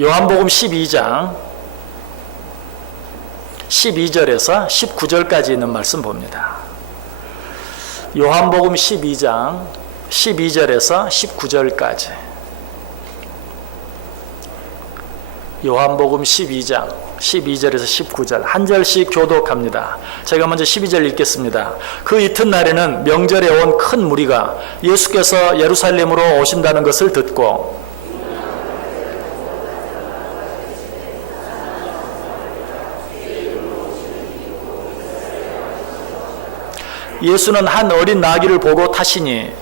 요한복음 12장 12절에서 19절까지 있는 말씀 봅니다. 요한복음 12장 12절에서 19절까지. 요한복음 12장 12절에서 19절 한 절씩 교독합니다. 제가 먼저 12절 읽겠습니다. 그 이튿날에는 명절에 온 큰 무리가 예수께서 예루살렘으로 오신다는 것을 듣고 예수는 한 어린 나귀를 보고 타시니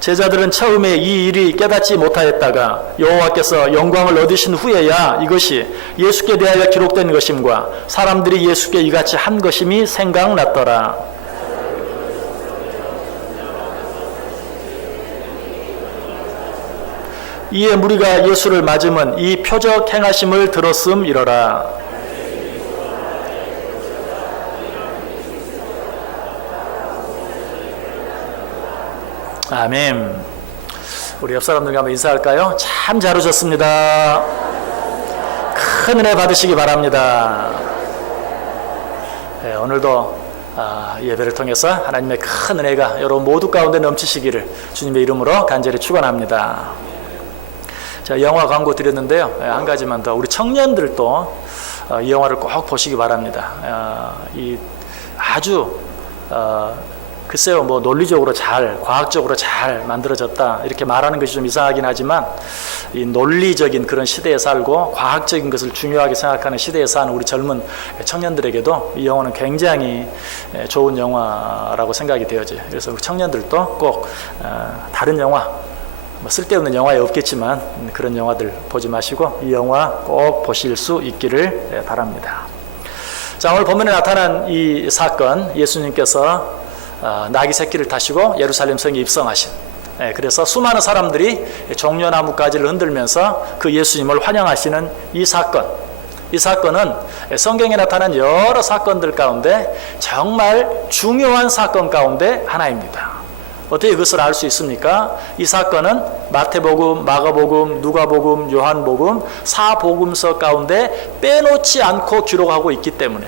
제자들은 처음에 이 일이 깨닫지 못하였다가 여호와께서 영광을 얻으신 후에야 이것이 예수께 대하여 기록된 것임과 사람들이 예수께 이같이 한 것임이 생각났더라. 이에 무리가 예수를 맞으면 이 표적 행하심을 들었음이러라. 아멘. 우리 옆 사람들과 한번 인사할까요? 참 잘 오셨습니다. 큰 은혜 받으시기 바랍니다. 네, 오늘도 예배를 통해서 하나님의 큰 은혜가 여러분 모두 가운데 넘치시기를 주님의 이름으로 간절히 축원합니다. 자, 영화 광고 드렸는데요. 한 가지만 더, 우리 청년들도 이 영화를 꼭 보시기 바랍니다. 이 아주 글쎄요, 뭐 논리적으로 잘, 과학적으로 잘 만들어졌다 이렇게 말하는 것이 좀 이상하긴 하지만 이 논리적인 그런 시대에 살고 과학적인 것을 중요하게 생각하는 시대에 사는 우리 젊은 청년들에게도 이 영화는 굉장히 좋은 영화라고 생각이 되어져요. 그래서 우리 청년들도 꼭 다른 영화, 뭐 쓸데없는 영화에 없겠지만 그런 영화들 보지 마시고 이 영화 꼭 보실 수 있기를 바랍니다. 자, 오늘 본문에 나타난 이 사건, 예수님께서 나귀 새끼를 타시고 예루살렘 성에 입성하신, 그래서 수많은 사람들이 종려나무 가지를 흔들면서 그 예수님을 환영하시는 이 사건은 성경에 나타난 여러 사건들 가운데 정말 중요한 사건 가운데 하나입니다. 어떻게 그것을 알 수 있습니까? 이 사건은 마태복음, 마가복음, 누가복음, 요한복음 4복음서 가운데 빼놓지 않고 기록하고 있기 때문에,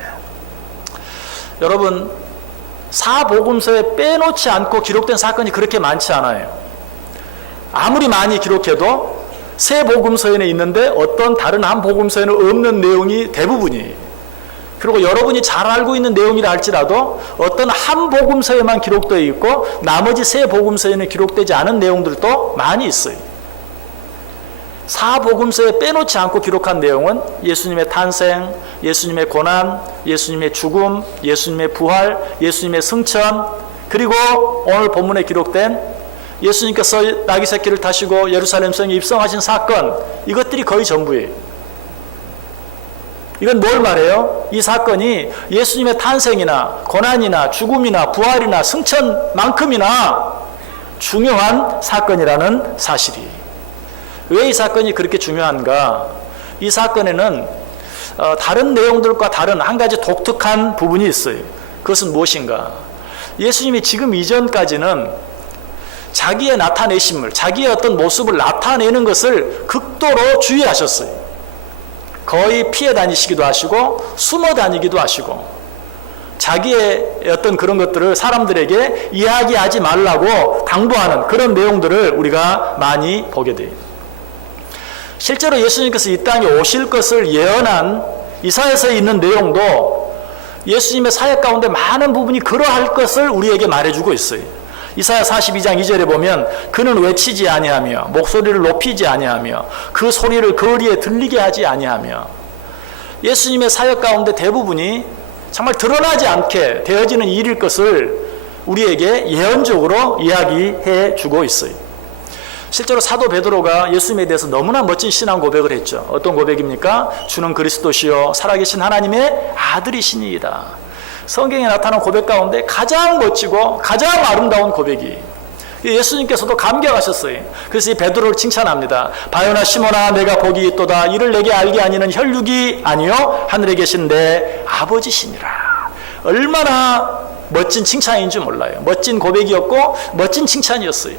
여러분 4복음서에 빼놓지 않고 기록된 사건이 그렇게 많지 않아요. 아무리 많이 기록해도 세 복음서에는 있는데 어떤 다른 한 복음서에는 없는 내용이 대부분이에요. 그리고 여러분이 잘 알고 있는 내용이라 할지라도 어떤 한 복음서에만 기록되어 있고 나머지 세 복음서에는 기록되지 않은 내용들도 많이 있어요. 4복음서에 빼놓지 않고 기록한 내용은 예수님의 탄생, 예수님의 고난, 예수님의 죽음, 예수님의 부활, 예수님의 승천, 그리고 오늘 본문에 기록된 예수님께서 나귀 새끼를 타시고 예루살렘 성에 입성하신 사건, 이것들이 거의 전부예요. 이건 뭘 말해요? 이 사건이 예수님의 탄생이나 고난이나 죽음이나 부활이나 승천만큼이나 중요한 사건이라는 사실이에요. 왜 이 사건이 그렇게 중요한가? 이 사건에는 다른 내용들과 다른 한 가지 독특한 부분이 있어요. 그것은 무엇인가? 예수님이 지금 이전까지는 자기의 나타내심을, 자기의 어떤 모습을 나타내는 것을 극도로 주의하셨어요. 거의 피해 다니시기도 하시고 숨어 다니기도 하시고 자기의 어떤 그런 것들을 사람들에게 이야기하지 말라고 당부하는 그런 내용들을 우리가 많이 보게 돼요. 실제로 예수님께서 이 땅에 오실 것을 예언한 이사야서에 있는 내용도 예수님의 사역 가운데 많은 부분이 그러할 것을 우리에게 말해주고 있어요. 이사야 42장 2절에 보면 그는 외치지 아니하며 목소리를 높이지 아니하며 그 소리를 거리에 들리게 하지 아니하며, 예수님의 사역 가운데 대부분이 정말 드러나지 않게 되어지는 일일 것을 우리에게 예언적으로 이야기해 주고 있어요. 실제로 사도 베드로가 예수님에 대해서 너무나 멋진 신앙 고백을 했죠. 어떤 고백입니까? 주는 그리스도시요 살아계신 하나님의 아들이시니이다. 성경에 나타난 고백 가운데 가장 멋지고 가장 아름다운 고백이, 예수님께서도 감격하셨어요. 그래서 이 베드로를 칭찬합니다. 바요나 시몬아 내가 복이 있도다. 이를 내게 알게 아니는 혈육이 아니요 하늘에 계신 내 아버지시니라. 얼마나 멋진 칭찬인 줄 몰라요. 멋진 고백이었고 멋진 칭찬이었어요.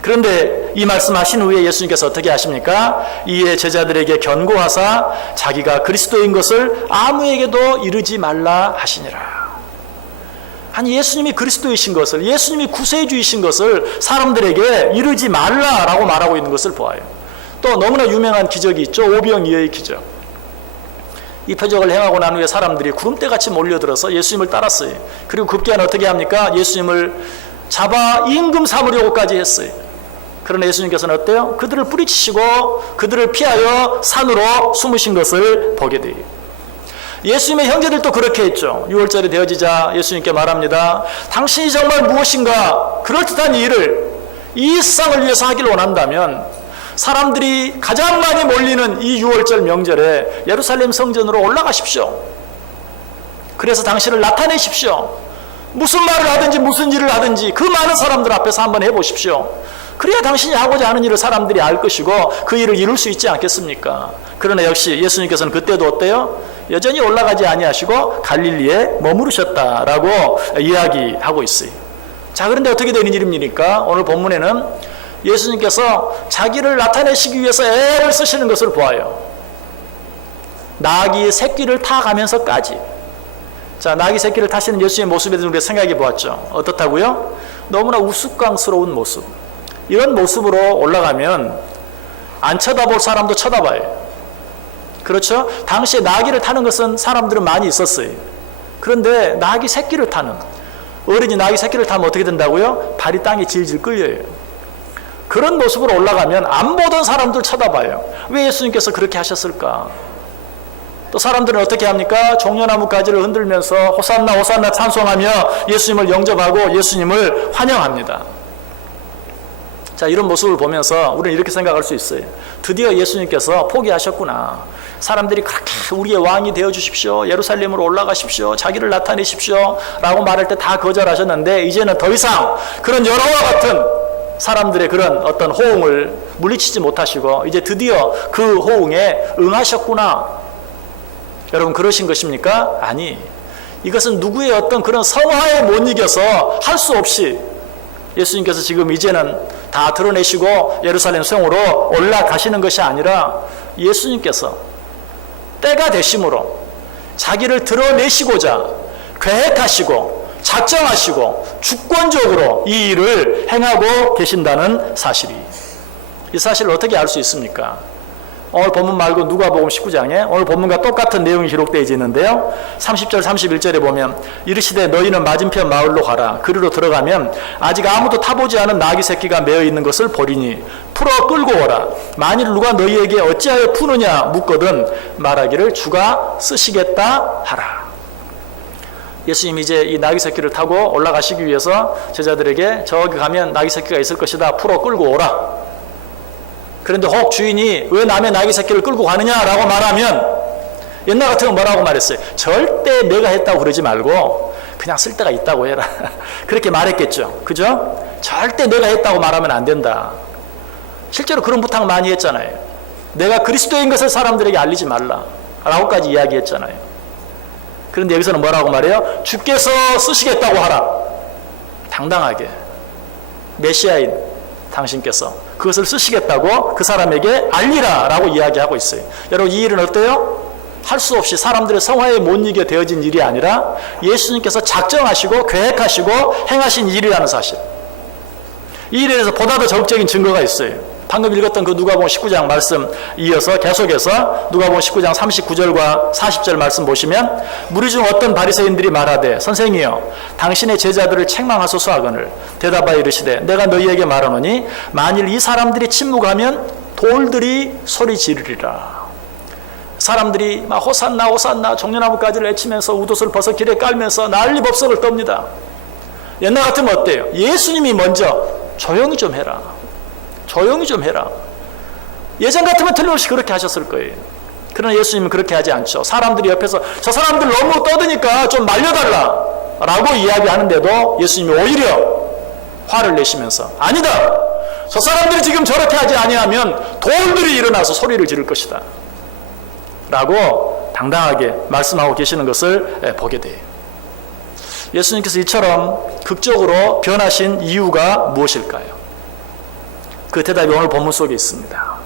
그런데 이 말씀하신 후에 예수님께서 어떻게 하십니까? 이에 제자들에게 견고하사 자기가 그리스도인 것을 아무에게도 이르지 말라 하시니라. 아니, 예수님이 그리스도이신 것을, 예수님이 구세주이신 것을 사람들에게 이르지 말라라고 말하고 있는 것을 보아요. 또 너무나 유명한 기적이 있죠. 오병이어의 기적. 이 표적을 행하고 난 후에 사람들이 구름대같이 몰려들어서 예수님을 따랐어요. 그리고 급기야는 어떻게 합니까? 예수님을 잡아 임금 삼으려고까지 했어요. 그러나 예수님께서는 어때요? 그들을 뿌리치시고 그들을 피하여 산으로 숨으신 것을 보게 돼요. 예수님의 형제들도 그렇게 했죠. 6월절이 되어지자 예수님께 말합니다. 당신이 정말 무엇인가 그럴듯한 일을 이 세상을 위해서 하기를 원한다면 사람들이 가장 많이 몰리는 이 6월절 명절에 예루살렘 성전으로 올라가십시오. 그래서 당신을 나타내십시오. 무슨 말을 하든지 무슨 일을 하든지 그 많은 사람들 앞에서 한번 해보십시오. 그래야 당신이 하고자 하는 일을 사람들이 알 것이고 그 일을 이룰 수 있지 않겠습니까? 그러나 역시 예수님께서는 그때도 어때요? 여전히 올라가지 아니하시고 갈릴리에 머무르셨다라고 이야기하고 있어요. 자, 그런데 어떻게 되는 일입니까? 오늘 본문에는 예수님께서 자기를 나타내시기 위해서 애를 쓰시는 것을 보아요. 나귀 새끼를 타가면서까지. 자, 나귀 새끼를 타시는 예수님의 모습에 대해서 우리가 생각해 보았죠. 어떻다고요? 너무나 우스꽝스러운 모습. 이런 모습으로 올라가면 안 쳐다볼 사람도 쳐다봐요. 그렇죠? 당시에 나귀를 타는 것은 사람들은 많이 있었어요. 그런데 나귀 새끼를 타는, 어린이 나귀 새끼를 타면 어떻게 된다고요? 발이 땅에 질질 끌려요. 그런 모습으로 올라가면 안 보던 사람들 쳐다봐요. 왜 예수님께서 그렇게 하셨을까? 또 사람들은 어떻게 합니까? 종려나무 가지를 흔들면서 호산나 호산나 찬송하며 예수님을 영접하고 예수님을 환영합니다. 자, 이런 모습을 보면서 우리는 이렇게 생각할 수 있어요. 드디어 예수님께서 포기하셨구나. 사람들이 그렇게 우리의 왕이 되어주십시오, 예루살렘으로 올라가십시오, 자기를 나타내십시오 라고 말할 때 다 거절하셨는데 이제는 더 이상 그런 여러와 같은 사람들의 그런 어떤 호응을 물리치지 못하시고 이제 드디어 그 호응에 응하셨구나. 여러분, 그러신 것입니까? 아니, 이것은 누구의 어떤 그런 성화에 못 이겨서 할 수 없이 예수님께서 지금 이제는 다 드러내시고 예루살렘 성으로 올라가시는 것이 아니라 예수님께서 때가 되심으로 자기를 드러내시고자 계획하시고 작정하시고 주권적으로 이 일을 행하고 계신다는 사실이, 이 사실을 어떻게 알 수 있습니까? 오늘 본문 말고 누가복음 19장에 오늘 본문과 똑같은 내용이 기록되어 있는데요. 30절 31절에 보면 이르시되 너희는 맞은편 마을로 가라. 그리로 들어가면 아직 아무도 타보지 않은 나귀 새끼가 매어 있는 것을 보리니 풀어 끌고 오라. 만일 누가 너희에게 어찌하여 푸느냐 묻거든 말하기를 주가 쓰시겠다 하라. 예수님이 이제 이 나귀 새끼를 타고 올라가시기 위해서 제자들에게 저기 가면 나귀 새끼가 있을 것이다. 풀어 끌고 오라. 그런데 혹 주인이 왜 남의 나귀 새끼를 끌고 가느냐라고 말하면 옛날 같으면 뭐라고 말했어요? 절대 내가 했다고 그러지 말고 그냥 쓸 데가 있다고 해라. 그렇게 말했겠죠. 그죠? 절대 내가 했다고 말하면 안 된다. 실제로 그런 부탁 많이 했잖아요. 내가 그리스도인 것을 사람들에게 알리지 말라 라고까지 이야기했잖아요. 그런데 여기서는 뭐라고 말해요? 주께서 쓰시겠다고 하라. 당당하게 메시아인 당신께서 그것을 쓰시겠다고 그 사람에게 알리라 라고 이야기하고 있어요. 여러분, 이 일은 어때요? 할 수 없이 사람들의 성화에 못 이겨 되어진 일이 아니라 예수님께서 작정하시고 계획하시고 행하신 일이라는 사실, 이 일에 대해서 보다 더 적극적인 증거가 있어요. 방금 읽었던 그 누가복음 19장 말씀 이어서 계속해서 누가복음 19장 39절과 40절 말씀 보시면 무리 중 어떤 바리새인들이 말하되 선생이여 당신의 제자들을 책망하소서 하거늘 대답하여 이르시되 내가 너희에게 말하노니 만일 이 사람들이 침묵하면 돌들이 소리 지르리라. 사람들이 막 호산나 호산나 종려나무가지를 외치면서 웃옷을 벗어 길에 깔면서 난리법석을 떱니다. 옛날 같으면 어때요? 예수님이 먼저 조용히 좀 해라, 조용히 좀 해라. 예전 같으면 틀림없이 그렇게 하셨을 거예요. 그러나 예수님은 그렇게 하지 않죠. 사람들이 옆에서 저 사람들 너무 떠드니까 좀 말려달라 라고 이야기하는데도 예수님이 오히려 화를 내시면서 아니다, 저 사람들이 지금 저렇게 하지 아니하면 돌들이 일어나서 소리를 지를 것이다 라고 당당하게 말씀하고 계시는 것을 보게 돼요. 예수님께서 이처럼 극적으로 변하신 이유가 무엇일까요? 그 대답이 오늘 본문 속에 있습니다.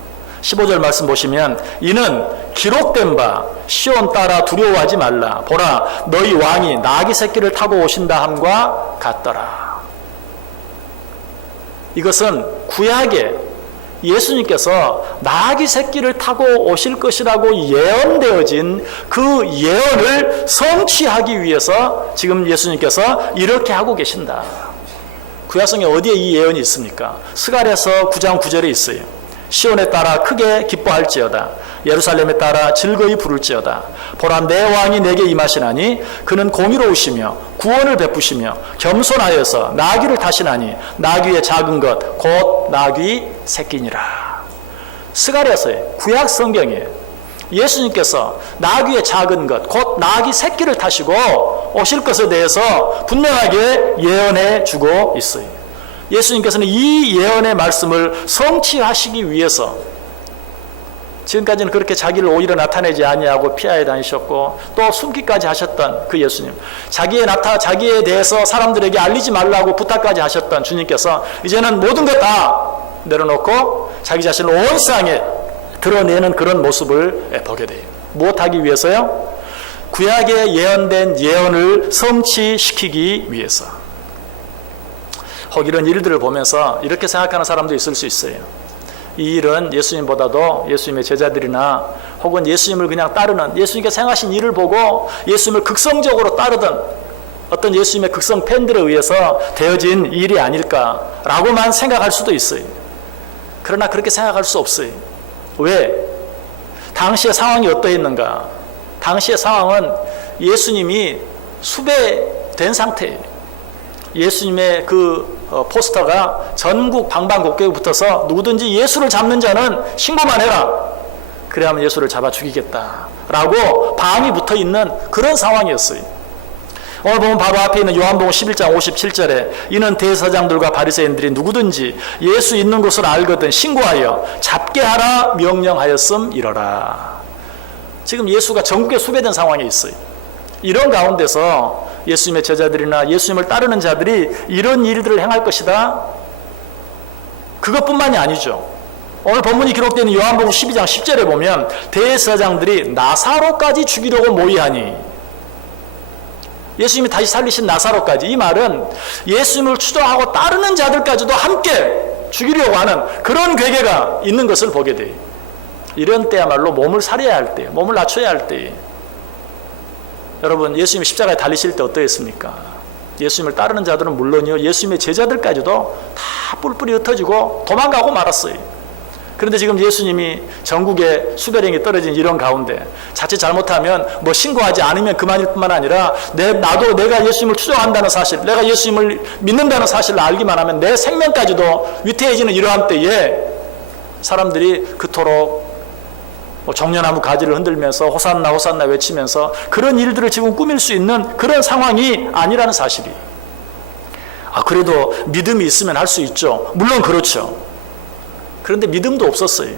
15절 말씀 보시면 이는 기록된 바 시온 따라 두려워하지 말라. 보라 너희 왕이 나귀 새끼를 타고 오신다 함과 같더라. 이것은 구약에 예수님께서 나귀 새끼를 타고 오실 것이라고 예언되어진 그 예언을 성취하기 위해서 지금 예수님께서 이렇게 하고 계신다. 구약성에 어디에 이 예언이 있습니까? 스가랴서 9장 9절에 있어요. 시온에 따라 크게 기뻐할지어다. 예루살렘에 따라 즐거이 부를지어다. 보라 내 왕이 내게 임하시나니 그는 공의로우시며 구원을 베푸시며 겸손하여서 나귀를 타시나니 나귀의 작은 것 곧 나귀 새끼니라. 스가랴서의 구약 성경에 예수님께서 나귀의 작은 것 곧 나귀 새끼를 타시고 오실 것에 대해서 분명하게 예언해 주고 있어요. 예수님께서는 이 예언의 말씀을 성취하시기 위해서 지금까지는 그렇게 자기를 오히려 나타내지 아니하고 피하여 다니셨고 또 숨기까지 하셨던 그 예수님, 자기에 대해서 사람들에게 알리지 말라고 부탁까지 하셨던 주님께서 이제는 모든 것 다 내려놓고 자기 자신을 온 세상에 드러내는 그런 모습을 보게 돼요. 무엇하기 위해서요? 구약에 예언된 예언을 성취시키기 위해서. 혹 이런 일들을 보면서 이렇게 생각하는 사람도 있을 수 있어요. 이 일은 예수님보다도 예수님의 제자들이나 혹은 예수님을 그냥 따르는 예수님께서 행하신 일을 보고 예수님을 극성적으로 따르던 어떤 예수님의 극성 팬들에 의해서 되어진 일이 아닐까라고만 생각할 수도 있어요. 그러나 그렇게 생각할 수 없어요. 왜? 당시의 상황이 어떠했는가? 당시의 상황은 예수님이 수배된 상태예요. 예수님의 그 포스터가 전국 방방곡곡에 붙어서 누구든지 예수를 잡는 자는 신고만 해라. 그래야만 예수를 잡아 죽이겠다 라고 방이 붙어 있는 그런 상황이었어요. 오늘 보면 바로 앞에 있는 요한복음 11장 57절에 이는 대제사장들과 바리새인들이 누구든지 예수 있는 곳을 알거든 신고하여 잡게 하라 명령하였음이러라. 지금 예수가 전국에 수배된 상황에 있어요. 이런 가운데서 예수님의 제자들이나 예수님을 따르는 자들이 이런 일들을 행할 것이다. 그것뿐만이 아니죠. 오늘 본문이 기록되는 요한복음 12장 10절에 보면 대제사장들이 나사로까지 죽이려고 모의하니, 예수님이 다시 살리신 나사로까지, 이 말은 예수님을 추종하고 따르는 자들까지도 함께 죽이려고 하는 그런 괴계가 있는 것을 보게 돼요. 이런 때야말로 몸을 사려야 할 때, 몸을 낮춰야 할 때, 여러분 예수님이 십자가에 달리실 때 어떠했습니까? 예수님을 따르는 자들은 물론이요, 예수님의 제자들까지도 다 뿔뿔이 흩어지고 도망가고 말았어요. 그런데 지금 예수님이 전국에 수배령이 떨어진 이런 가운데 자칫 잘못하면 뭐 신고하지 않으면 그만일 뿐만 아니라 나도 내가 예수님을 추종한다는 사실, 내가 예수님을 믿는다는 사실을 알기만 하면 내 생명까지도 위태해지는 이러한 때에 사람들이 그토록 정려나무 가지를 흔들면서 호산나 호산나 외치면서 그런 일들을 지금 꾸밀 수 있는 그런 상황이 아니라는 사실이. 그래도 믿음이 있으면 할 수 있죠. 물론 그렇죠. 그런데 믿음도 없었어요.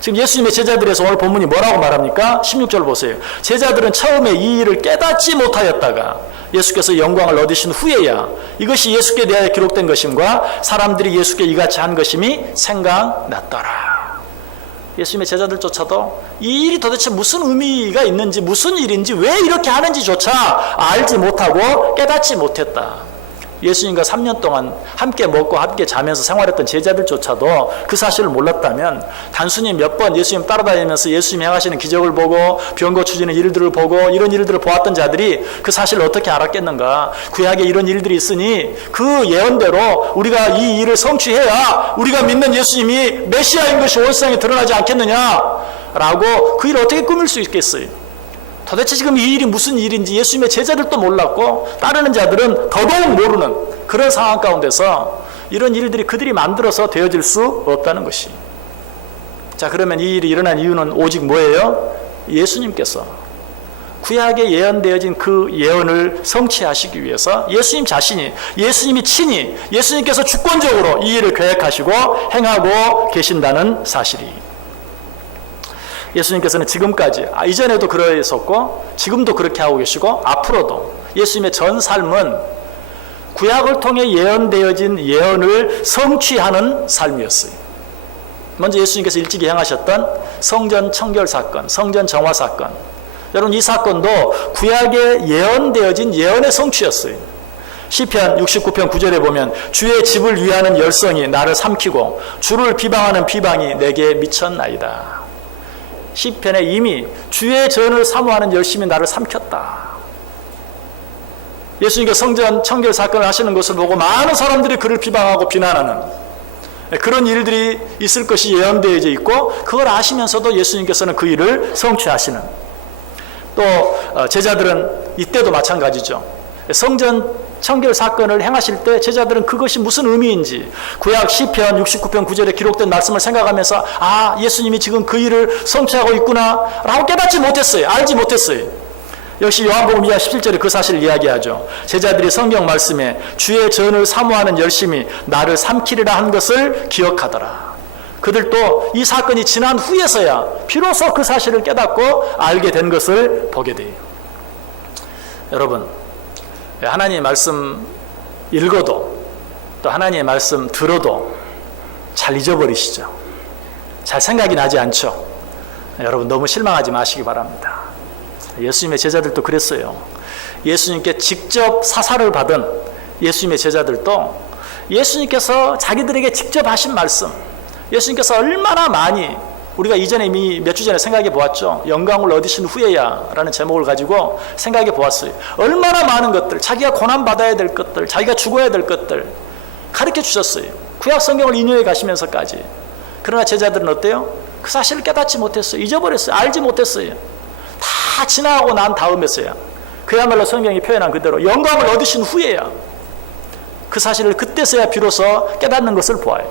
지금 예수님의 제자들에서 오늘 본문이 뭐라고 말합니까? 16절 보세요. 제자들은 처음에 이 일을 깨닫지 못하였다가 예수께서 영광을 얻으신 후에야 이것이 예수께 대하여 기록된 것임과 사람들이 예수께 이같이 한 것임이 생각났더라. 예수님의 제자들조차도 이 일이 도대체 무슨 의미가 있는지, 무슨 일인지, 왜 이렇게 하는지조차 알지 못하고 깨닫지 못했다. 예수님과 3년 동안 함께 먹고 함께 자면서 생활했던 제자들조차도 그 사실을 몰랐다면 단순히 몇 번 예수님 따라다니면서 예수님이 행하시는 기적을 보고 병 고쳐지는 일들을 보고 이런 일들을 보았던 자들이 그 사실을 어떻게 알았겠는가? 구약에 이런 일들이 있으니 그 예언대로 우리가 이 일을 성취해야 우리가 믿는 예수님이 메시아인 것이 온 세상에 드러나지 않겠느냐라고 그 일을 어떻게 꾸밀 수 있겠어요? 도대체 지금 이 일이 무슨 일인지 예수님의 제자들도 몰랐고 따르는 자들은 더더욱 모르는 그런 상황 가운데서 이런 일들이 그들이 만들어서 되어질 수 없다는 것이. 자, 그러면 이 일이 일어난 이유는 오직 뭐예요? 예수님께서 구약에 예언되어진 그 예언을 성취하시기 위해서 예수님 자신이, 예수님이 친히, 예수님께서 주권적으로 이 일을 계획하시고 행하고 계신다는 사실이. 예수님께서는 지금까지, 이전에도 그러했었고 지금도 그렇게 하고 계시고 앞으로도 예수님의 전 삶은 구약을 통해 예언되어진 예언을 성취하는 삶이었어요. 먼저 예수님께서 일찍이 행하셨던 성전 청결 사건, 성전 정화 사건, 여러분 이 사건도 구약에 예언되어진 예언의 성취였어요. 시편 69편 9절에 보면 주의 집을 위하는 열성이 나를 삼키고 주를 비방하는 비방이 내게 미쳤나이다. 시편에 이미 주의 전을 사모하는 열심이 나를 삼켰다. 예수님께서 성전 청결 사건을 하시는 것을 보고 많은 사람들이 그를 비방하고 비난하는 그런 일들이 있을 것이 예언되어져 있고 그걸 아시면서도 예수님께서는 그 일을 성취하시는, 또 제자들은 이때도 마찬가지죠. 성전 청결 사건을 행하실 때 제자들은 그것이 무슨 의미인지 구약 시편 69편 9절에 기록된 말씀을 생각하면서 예수님이 지금 그 일을 성취하고 있구나 라고 깨닫지 못했어요. 알지 못했어요. 역시 요한복음 2장 17절에 그 사실을 이야기하죠. 제자들이 성경 말씀에 주의 전을 사모하는 열심이 나를 삼키리라 한 것을 기억하더라. 그들도 이 사건이 지난 후에서야 비로소 그 사실을 깨닫고 알게 된 것을 보게 돼요. 여러분, 하나님의 말씀 읽어도 또 하나님의 말씀 들어도 잘 잊어버리시죠. 잘 생각이 나지 않죠. 여러분 너무 실망하지 마시기 바랍니다. 예수님의 제자들도 그랬어요. 예수님께 직접 사사를 받은 예수님의 제자들도 예수님께서 자기들에게 직접 하신 말씀, 예수님께서 얼마나 많이, 우리가 이전에 이미 몇 주 전에 생각해 보았죠. 영광을 얻으신 후에야 라는 제목을 가지고 생각해 보았어요. 얼마나 많은 것들, 자기가 고난받아야 될 것들, 자기가 죽어야 될 것들 가르쳐 주셨어요. 구약 성경을 인용해 가시면서까지. 그러나 제자들은 어때요? 그 사실을 깨닫지 못했어요. 잊어버렸어요. 알지 못했어요. 다 지나가고 난 다음에서야, 그야말로 성경이 표현한 그대로 영광을 얻으신 후에야 그 사실을 그때서야 비로소 깨닫는 것을 보아요.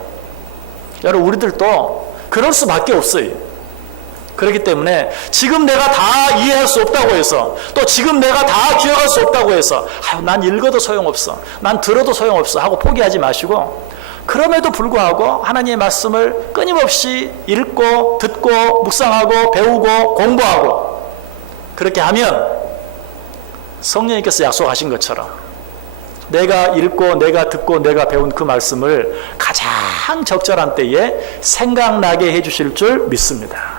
여러분 우리들도 그럴 수밖에 없어요. 그렇기 때문에 지금 내가 다 이해할 수 없다고 해서, 또 지금 내가 다 기억할 수 없다고 해서 난 읽어도 소용없어, 난 들어도 소용없어 하고 포기하지 마시고, 그럼에도 불구하고 하나님의 말씀을 끊임없이 읽고 듣고 묵상하고 배우고 공부하고, 그렇게 하면 성령님께서 약속하신 것처럼 내가 읽고 내가 듣고 내가 배운 그 말씀을 가장 적절한 때에 생각나게 해주실 줄 믿습니다.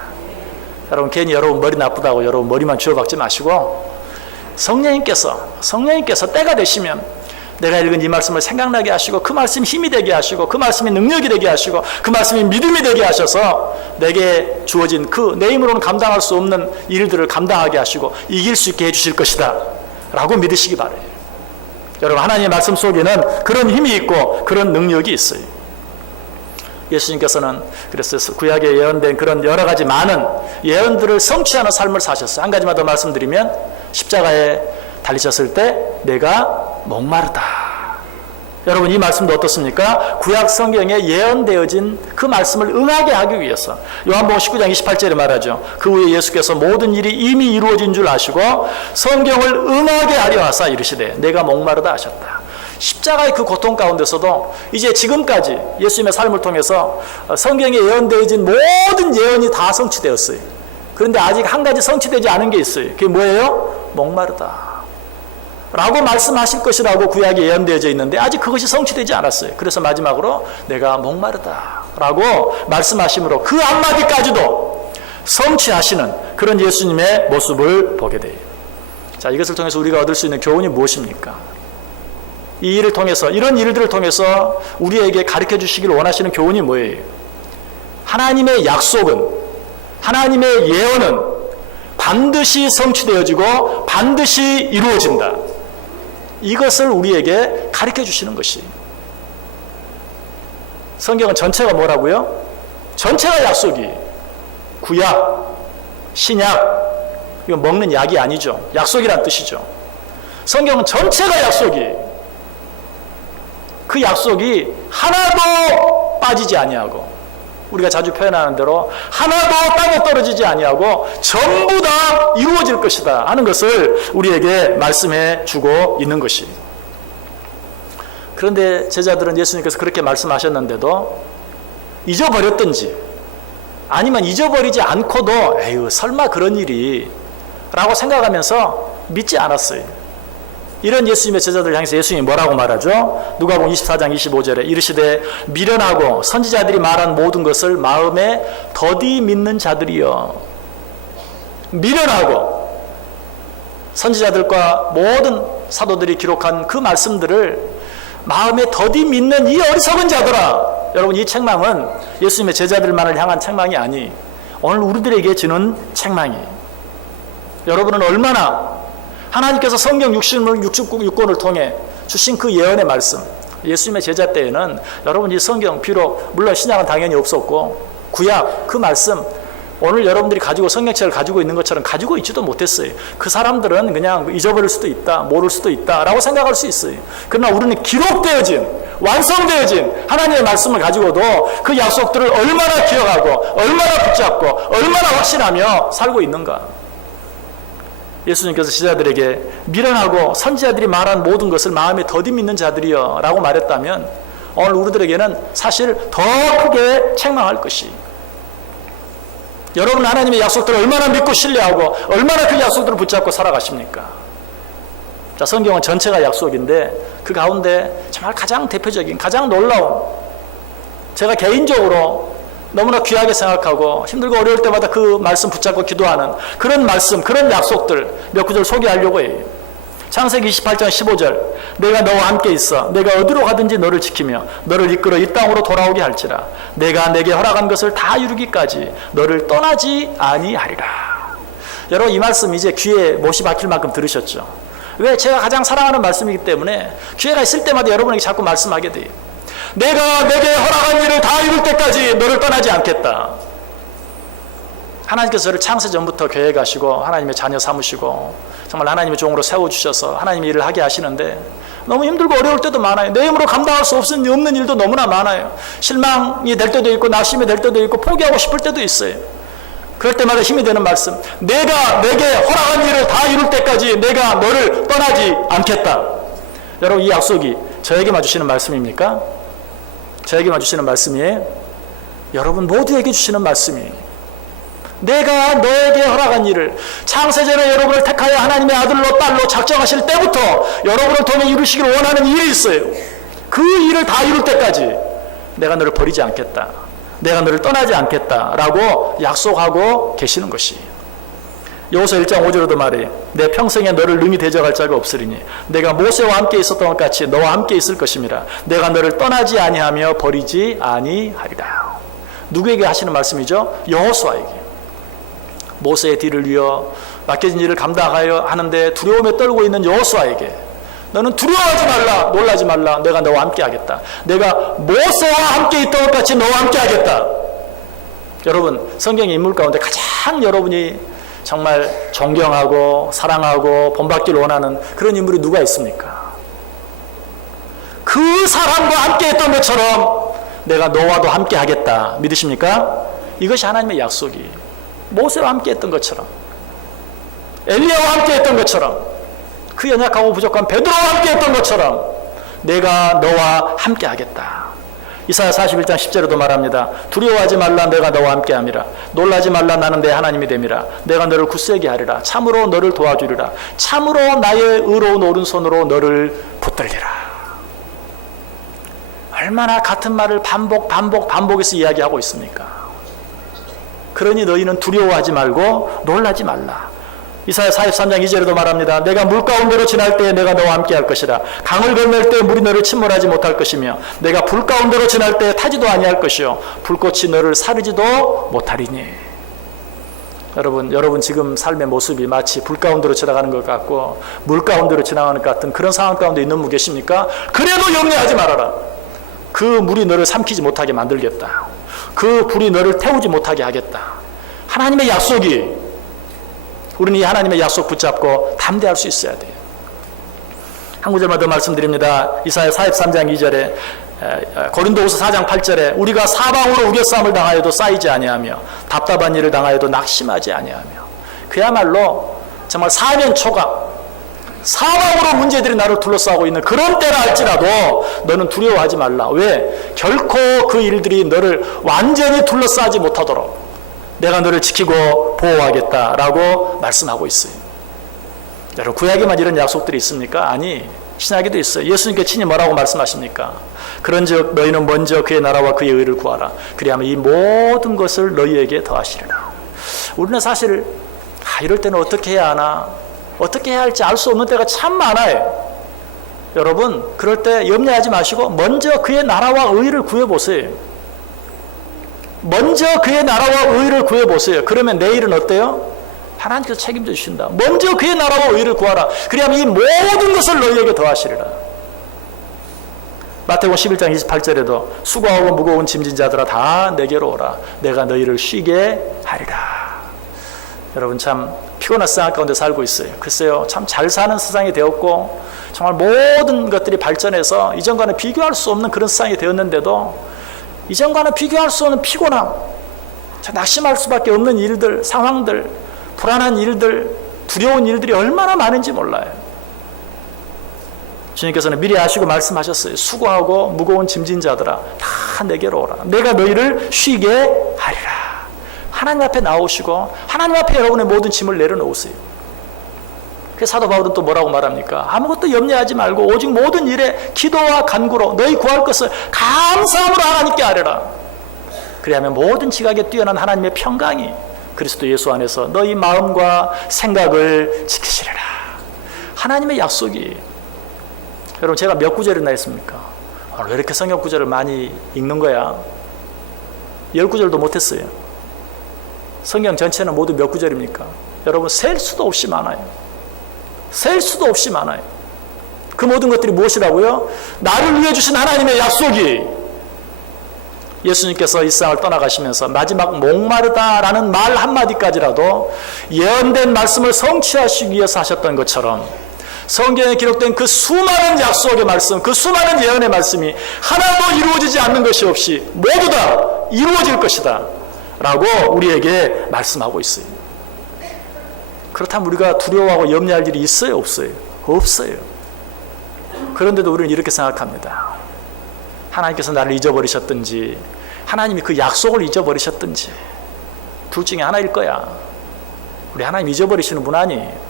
여러분 괜히 여러분 머리 나쁘다고 여러분 머리만 쥐어박지 마시고, 성령님께서 때가 되시면 내가 읽은 이 말씀을 생각나게 하시고, 그 말씀이 힘이 되게 하시고, 그 말씀이 능력이 되게 하시고, 그 말씀이 믿음이 되게 하셔서 내게 주어진 그 내 힘으로는 감당할 수 없는 일들을 감당하게 하시고 이길 수 있게 해주실 것이다 라고 믿으시기 바라요. 여러분 하나님의 말씀 속에는 그런 힘이 있고 그런 능력이 있어요. 예수님께서는 그래서 구약에 예언된 그런 여러 가지 많은 예언들을 성취하는 삶을 사셨어요. 한 가지만 더 말씀드리면, 십자가에 달리셨을 때 내가 목마르다. 여러분 이 말씀도 어떻습니까? 구약 성경에 예언되어진 그 말씀을 응하게 하기 위해서 요한복음 19장 28절에 말하죠. 그 후에 예수께서 모든 일이 이미 이루어진 줄 아시고 성경을 응하게 하려 하사 이르시되 내가 목마르다 하셨다. 십자가의 그 고통 가운데서도 이제 지금까지 예수님의 삶을 통해서 성경에 예언되어진 모든 예언이 다 성취되었어요. 그런데 아직 한 가지 성취되지 않은 게 있어요. 그게 뭐예요? 목마르다 라고 말씀하실 것이라고 구약에 예언되어져 있는데 아직 그것이 성취되지 않았어요. 그래서 마지막으로 내가 목마르다 라고 말씀하심으로 그 한마디까지도 성취하시는 그런 예수님의 모습을 보게 돼요. 자, 이것을 통해서 우리가 얻을 수 있는 교훈이 무엇입니까? 이 일을 통해서, 이런 일들을 통해서 우리에게 가르쳐 주시기를 원하시는 교훈이 뭐예요? 하나님의 약속은, 하나님의 예언은 반드시 성취되어지고 반드시 이루어진다. 이것을 우리에게 가르쳐 주시는 것이. 성경은 전체가 뭐라고요? 전체가 약속이. 구약, 신약, 이거 먹는 약이 아니죠. 약속이란 뜻이죠. 성경은 전체가 약속이. 그 약속이 하나도 빠지지 아니하고, 우리가 자주 표현하는 대로 하나도 땅에 떨어지지 아니하고 전부 다 이루어질 것이다 하는 것을 우리에게 말씀해 주고 있는 것이. 그런데 제자들은 예수님께서 그렇게 말씀하셨는데도 잊어버렸든지 아니면 잊어버리지 않고도 에휴 설마 그런 일이 라고 생각하면서 믿지 않았어요. 이런 예수님의 제자들 향해서 예수님이 뭐라고 말하죠? 누가복음 24장 25절에 이르시되 미련하고 선지자들이 말한 모든 것을 마음에 더디 믿는 자들이여. 미련하고 선지자들과 모든 사도들이 기록한 그 말씀들을 마음에 더디 믿는 이 어리석은 자들아. 여러분, 이 책망은 예수님의 제자들만을 향한 책망이 아니 오늘 우리들에게 주는 책망이에요. 여러분은 얼마나 하나님께서 성경 66권을 통해 주신 그 예언의 말씀, 예수님의 제자 때에는 여러분 이 성경 비록 물론 신약은 당연히 없었고 구약 그 말씀 오늘 여러분들이 가지고 성경책을 가지고 있는 것처럼 가지고 있지도 못했어요. 그 사람들은 그냥 잊어버릴 수도 있다, 모를 수도 있다 라고 생각할 수 있어요. 그러나 우리는 기록되어진, 완성되어진 하나님의 말씀을 가지고도 그 약속들을 얼마나 기억하고 얼마나 붙잡고 얼마나 확신하며 살고 있는가. 예수님께서 제자들에게 미련하고 선지자들이 말한 모든 것을 마음에 더디 믿는 자들이여 라고 말했다면 오늘 우리들에게는 사실 더 크게 책망할 것이, 여러분 하나님의 약속들을 얼마나 믿고 신뢰하고 얼마나 그 약속들을 붙잡고 살아가십니까? 자, 성경은 전체가 약속인데 그 가운데 정말 가장 대표적인, 가장 놀라운, 제가 개인적으로 너무나 귀하게 생각하고 힘들고 어려울 때마다 그 말씀 붙잡고 기도하는 그런 말씀, 그런 약속들 몇 구절 소개하려고 해요. 창세기 28장 15절 내가 너와 함께 있어 내가 어디로 가든지 너를 지키며 너를 이끌어 이 땅으로 돌아오게 할지라 내가 내게 허락한 것을 다 이루기까지 너를 떠나지 아니하리라. 여러분 이 말씀 이제 귀에 못이 박힐 만큼 들으셨죠? 왜? 제가 가장 사랑하는 말씀이기 때문에 기회가 있을 때마다 여러분에게 자꾸 말씀하게 돼요. 내가 내게 허락한 일을 다 이룰 때까지 너를 떠나지 않겠다. 하나님께서 저를 창세 전부터 계획하시고 하나님의 자녀 삼으시고 정말 하나님의 종으로 세워주셔서 하나님의 일을 하게 하시는데 너무 힘들고 어려울 때도 많아요. 내 힘으로 감당할 수 없는 일도 너무나 많아요. 실망이 될 때도 있고 낙심이 될 때도 있고 포기하고 싶을 때도 있어요. 그럴 때마다 힘이 되는 말씀, 내가 내게 허락한 일을 다 이룰 때까지 내가 너를 떠나지 않겠다. 여러분 이 약속이 저에게만 주시는 말씀입니까? 저에게만 주시는 말씀이에요? 여러분 모두에게 주시는 말씀이에요. 내가 너에게 허락한 일을 창세전에 여러분을 택하여 하나님의 아들로 딸로 작정하실 때부터 여러분을 통해 이루시기를 원하는 일이 있어요. 그 일을 다 이룰 때까지 내가 너를 버리지 않겠다, 내가 너를 떠나지 않겠다 라고 약속하고 계시는 것이, 여호수아 1장 5절에도 말해요. 내 평생에 너를 능히 대적할 자가 없으리니 내가 모세와 함께 있었던 것 같이 너와 함께 있을 것임이라. 내가 너를 떠나지 아니하며 버리지 아니하리라. 누구에게 하시는 말씀이죠? 여호수아에게. 모세의 뒤를 이어 맡겨진 일을 감당하여 하는데 두려움에 떨고 있는 여호수아에게 너는 두려워하지 말라, 놀라지 말라, 내가 너와 함께 하겠다. 내가 모세와 함께 있던 것 같이 너와 함께 하겠다. 여러분 성경의 인물 가운데 가장 여러분이 정말 존경하고 사랑하고 본받기를 원하는 그런 인물이 누가 있습니까? 그 사람과 함께 했던 것처럼 내가 너와도 함께 하겠다. 믿으십니까? 이것이 하나님의 약속이, 모세와 함께 했던 것처럼, 엘리야와 함께 했던 것처럼, 그 연약하고 부족한 베드로와 함께 했던 것처럼 내가 너와 함께 하겠다. 이사야 41장 10절에도 말합니다. 두려워하지 말라, 내가 너와 함께 함이라. 놀라지 말라, 나는 내 하나님이 됨이라. 내가 너를 굳세게 하리라. 참으로 너를 도와주리라. 참으로 나의 의로운 오른손으로 너를 붙들리라. 얼마나 같은 말을 반복해서 이야기하고 있습니까? 그러니 너희는 두려워하지 말고 놀라지 말라. 이사야 43장 2절에도 말합니다. 내가 물 가운데로 지날 때에 내가 너와 함께 할 것이라. 강을 건널 때 물이 너를 침몰하지 못할 것이며 내가 불 가운데로 지날 때에 타지도 아니할 것이요 불꽃이 너를 사르지도 못하리니. 여러분 지금 삶의 모습이 마치 불 가운데로 지나가는 것 같고 물 가운데로 지나가는 것 같은 그런 상황 가운데 있는 분 계십니까? 그래도 염려하지 말아라. 그 물이 너를 삼키지 못하게 만들겠다. 그 불이 너를 태우지 못하게 하겠다. 하나님의 약속이, 우리는 이 하나님의 약속 붙잡고 담대할 수 있어야 돼요. 한 구절만 더 말씀드립니다. 이사야 43장 2절에 고린도후서 4장 8절에 우리가 사방으로 우겨싸움을 당하여도 쌓이지 아니하며 답답한 일을 당하여도 낙심하지 아니하며. 그야말로 정말 사면초가 사방으로 문제들이 나를 둘러싸고 있는 그런 때라 할지라도 너는 두려워하지 말라. 왜? 결코 그 일들이 너를 완전히 둘러싸지 못하도록 내가 너를 지키고 보호하겠다라고 말씀하고 있어요. 여러분, 구약에만 이런 약속들이 있습니까? 아니, 신약에도 있어요. 예수님께 친히 뭐라고 말씀하십니까? 그런즉 너희는 먼저 그의 나라와 그의 의를 구하라. 그리하면 이 모든 것을 너희에게 더하시리라. 우리는 사실 이럴 때는 어떻게 해야 하나, 어떻게 해야 할지 알 수 없는 때가 참 많아요. 여러분, 그럴 때 염려하지 마시고 먼저 그의 나라와 의를 구해보세요. 먼저 그의 나라와 의를 구해보세요. 그러면 내일은 어때요? 하나님께서 책임져 주신다. 먼저 그의 나라와 의를 구하라. 그리하면 이 모든 것을 너희에게 더하시리라. 마태복음 11장 28절에도 수고하고 무거운 짐진 자들아 다 내게로 오라. 내가 너희를 쉬게 하리라. 여러분, 참 피곤한 세상 가운데 살고 있어요. 글쎄요, 참 잘 사는 세상이 되었고 정말 모든 것들이 발전해서 이전과는 비교할 수 없는 그런 세상이 되었는데도 이전과는 비교할 수 없는 피곤함, 낙심할 수밖에 없는 일들, 상황들, 불안한 일들, 두려운 일들이 얼마나 많은지 몰라요. 주님께서는 미리 아시고 말씀하셨어요. 수고하고 무거운 짐진 자들아 다 내게로 오라. 내가 너희를 쉬게 하리라. 하나님 앞에 나오시고 하나님 앞에 여러분의 모든 짐을 내려놓으세요. 그래서 사도 바울은 또 뭐라고 말합니까? 아무것도 염려하지 말고 오직 모든 일에 기도와 간구로 너희 구할 것을 감사함으로 하나님께 아뢰라. 그리하면 모든 지각에 뛰어난 하나님의 평강이 그리스도 예수 안에서 너희 마음과 생각을 지키시리라. 하나님의 약속이. 여러분, 제가 몇 구절이나 했습니까? 왜 이렇게 성경 구절을 많이 읽는 거야? 10구절도 못했어요. 성경 전체는 모두 몇 구절입니까? 여러분, 셀 수도 없이 많아요. 셀 수도 없이 많아요. 그 모든 것들이 무엇이라고요? 나를 위해 주신 하나님의 약속이. 예수님께서 이 세상을 떠나가시면서 마지막 목마르다라는 말 한마디까지라도 예언된 말씀을 성취하시기 위해서 하셨던 것처럼 성경에 기록된 그 수많은 약속의 말씀, 그 수많은 예언의 말씀이 하나도 이루어지지 않는 것이 없이 모두 다 이루어질 것이다 라고 우리에게 말씀하고 있어요. 그렇다면 우리가 두려워하고 염려할 일이 있어요? 없어요? 없어요. 그런데도 우리는 이렇게 생각합니다. 하나님께서 나를 잊어버리셨든지 하나님이 그 약속을 잊어버리셨든지 둘 중에 하나일 거야. 우리 하나님 잊어버리시는 분 아니에요.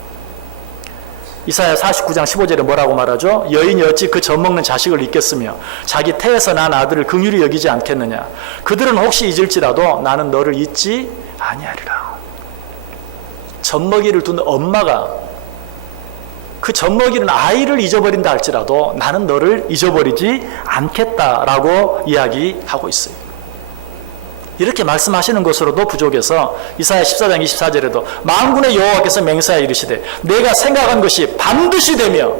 이사야 49장 15절에 뭐라고 말하죠? 여인이 어찌 그 젖먹는 자식을 잊겠으며 자기 태에서 난 아들을 긍휼히 여기지 않겠느냐. 그들은 혹시 잊을지라도 나는 너를 잊지 아니하리라. 젖먹이를 둔 엄마가 그 젖먹이는 아이를 잊어버린다 할지라도 나는 너를 잊어버리지 않겠다라고 이야기하고 있어요. 이렇게 말씀하시는 것으로도 부족해서 이사야 14장 24절에도 만군의 여호와께서 맹세하여 이르시되 내가 생각한 것이 반드시 되며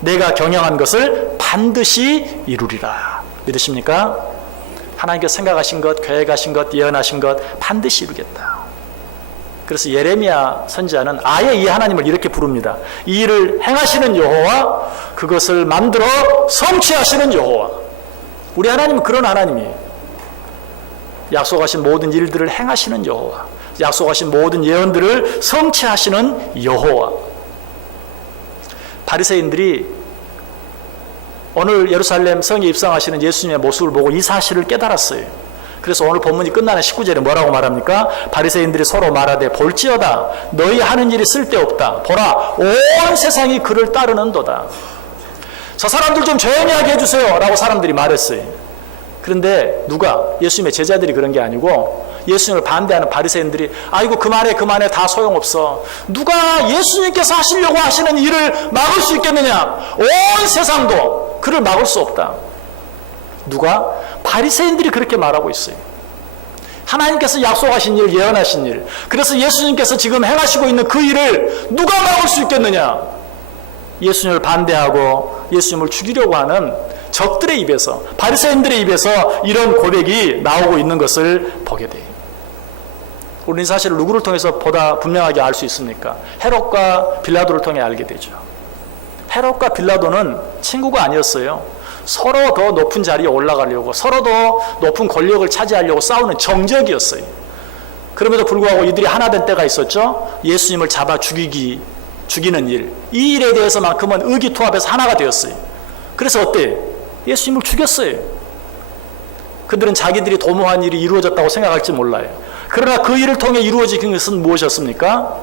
내가 경영한 것을 반드시 이루리라. 믿으십니까? 하나님께서 생각하신 것, 계획하신 것, 예언하신 것 반드시 이루겠다. 그래서 예레미야 선지자는 아예 이 하나님을 이렇게 부릅니다. 이 일을 행하시는 여호와, 그것을 만들어 성취하시는 여호와. 우리 하나님은 그런 하나님이에요. 약속하신 모든 일들을 행하시는 여호와, 약속하신 모든 예언들을 성취하시는 여호와. 바리새인들이 오늘 예루살렘 성에 입성하시는 예수님의 모습을 보고 이 사실을 깨달았어요. 그래서 오늘 본문이 끝나는 19절에 뭐라고 말합니까? 바리새인들이 서로 말하되 볼지어다 너희 하는 일이 쓸데없다. 보라 온 세상이 그를 따르는도다. 저 사람들 좀 조용히 하게 해주세요 라고 사람들이 말했어요. 그런데 누가? 예수님의 제자들이 그런 게 아니고 예수님을 반대하는 바리새인들이 아이고 그만해 다 소용없어. 누가 예수님께서 하시려고 하시는 일을 막을 수 있겠느냐? 온 세상도 그를 막을 수 없다. 누가? 바리새인들이 그렇게 말하고 있어요. 하나님께서 약속하신 일, 예언하신 일, 그래서 예수님께서 지금 행하시고 있는 그 일을 누가 막을 수 있겠느냐? 예수님을 반대하고 예수님을 죽이려고 하는 적들의 입에서, 바리새인들의 입에서 이런 고백이 나오고 있는 것을 보게 돼요. 우리는 사실 누구를 통해서 보다 분명하게 알 수 있습니까? 헤롯과 빌라도를 통해 알게 되죠. 헤롯과 빌라도는 친구가 아니었어요. 서로 더 높은 자리에 올라가려고, 서로 더 높은 권력을 차지하려고 싸우는 정적이었어요. 그럼에도 불구하고 이들이 하나 된 때가 있었죠. 예수님을 잡아 죽이는 일, 이 일에 대해서만큼은 의기투합해서 하나가 되었어요. 그래서 어때? 예수님을 죽였어요. 그들은 자기들이 도모한 일이 이루어졌다고 생각할지 몰라요. 그러나 그 일을 통해 이루어진 것은 무엇이었습니까?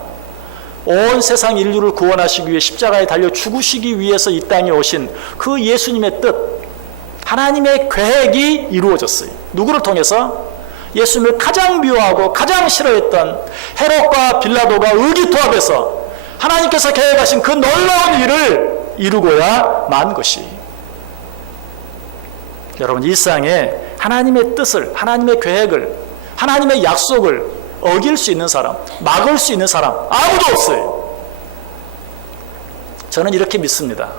온 세상 인류를 구원하시기 위해 십자가에 달려 죽으시기 위해서 이 땅에 오신 그 예수님의 뜻, 하나님의 계획이 이루어졌어요. 누구를 통해서? 예수님을 가장 미워하고 가장 싫어했던 헤롯과 빌라도가 의기투합해서 하나님께서 계획하신 그 놀라운 일을 이루고야 만 것이. 여러분, 일상에 하나님의 뜻을, 하나님의 계획을, 하나님의 약속을 어길 수 있는 사람, 막을 수 있는 사람 아무도 없어요. 저는 이렇게 믿습니다.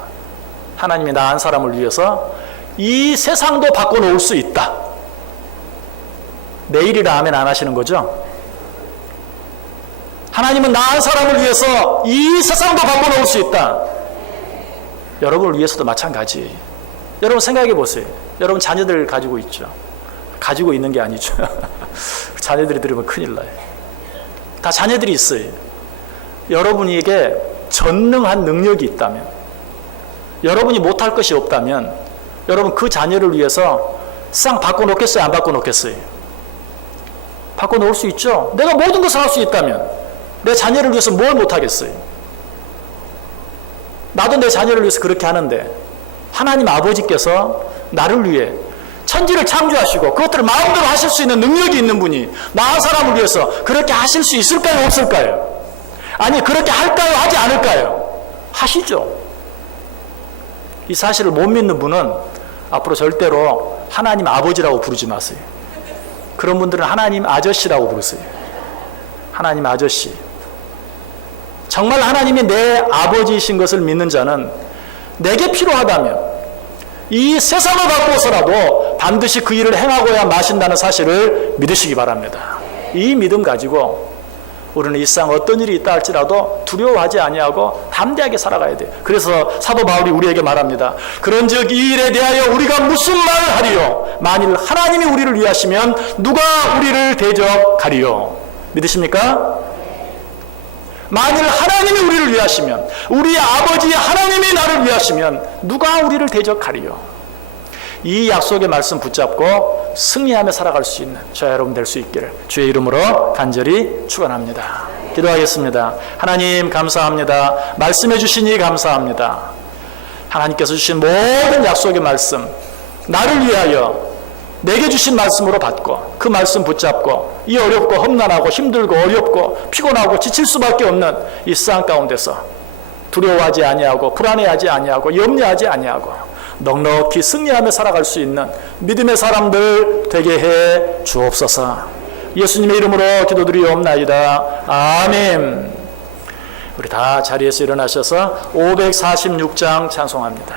하나님이 나 한 사람을 위해서 이 세상도 바꿔놓을 수 있다. 내일이라 아멘 안 하시는 거죠? 하나님은 나 한 사람을 위해서 이 세상도 바꿔놓을 수 있다. 여러분을 위해서도 마찬가지. 여러분 생각해 보세요. 여러분 자녀들 가지고 있죠? 가지고 있는 게 아니죠. 자녀들이 들으면 큰일 나요. 다 자녀들이 있어요. 여러분에게 전능한 능력이 있다면, 여러분이 못할 것이 없다면, 여러분 그 자녀를 위해서 쌍 바꿔놓겠어요? 안 바꿔놓겠어요? 바꿔놓을 수 있죠. 내가 모든 것을 할 수 있다면 내 자녀를 위해서 뭘 못하겠어요? 나도 내 자녀를 위해서 그렇게 하는데 하나님 아버지께서 나를 위해 천지를 창조하시고 그것들을 마음대로 하실 수 있는 능력이 있는 분이 나 한 사람을 위해서 그렇게 하실 수 있을까요? 없을까요? 아니 그렇게 할까요? 하지 않을까요? 하시죠. 이 사실을 못 믿는 분은 앞으로 절대로 하나님 아버지라고 부르지 마세요. 그런 분들은 하나님 아저씨라고 부르세요. 하나님 아저씨. 정말 하나님이 내 아버지이신 것을 믿는 자는 내게 필요하다면 이 세상을 바꾸어서라도 반드시 그 일을 행하고야 마신다는 사실을 믿으시기 바랍니다. 이 믿음 가지고 우리는 일상 어떤 일이 있다 할지라도 두려워하지 아니하고 담대하게 살아가야 돼요. 그래서 사도 바울이 우리에게 말합니다. 그런즉 이 일에 대하여 우리가 무슨 말을 하리요? 만일 하나님이 우리를 위하시면 누가 우리를 대적하리요? 믿으십니까? 만일 하나님이 우리를 위하시면, 우리 아버지 하나님이 나를 위하시면 누가 우리를 대적하리요? 이 약속의 말씀 붙잡고 승리하며 살아갈 수 있는 저와 여러분 될 수 있기를 주의 이름으로 간절히 축원합니다. 기도하겠습니다. 하나님 감사합니다. 말씀해 주시니 감사합니다. 하나님께서 주신 모든 약속의 말씀, 나를 위하여 내게 주신 말씀으로 받고 그 말씀 붙잡고 이 어렵고 험난하고 힘들고 어렵고 피곤하고 지칠 수밖에 없는 이 세상 가운데서 두려워하지 아니하고 불안해하지 아니하고 염려하지 아니하고 넉넉히 승리하며 살아갈 수 있는 믿음의 사람들 되게 해 주옵소서. 예수님의 이름으로 기도드리옵나이다. 아멘. 우리 다 자리에서 일어나셔서 546장 찬송합니다.